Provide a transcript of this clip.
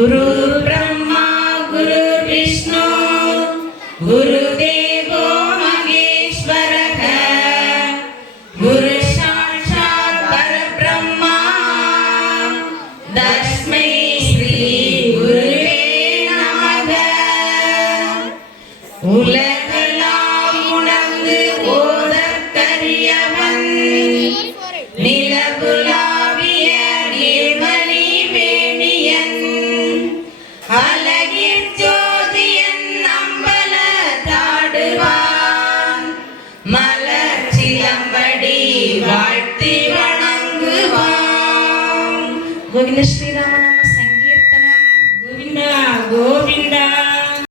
குரு பிரம்மா குரு விஷ்ணு குரு தேவோ மகேஸ்வரக குரு சாட்சாத் பரபிரம்மா தஸ்மை ஸ்ரீ குருவே நமக. உலகெல்லாம் உணர்ந்து ஓதற்கரியவன் நிலவுலாவிய நீர்மணி வேணியன் அழகிற் ஜோதியன் அம்பல தாடுவான் மலர் சிலம்படி வாழ்த்தி வணங்குவான். கோவிந்த ஸ்ரீராம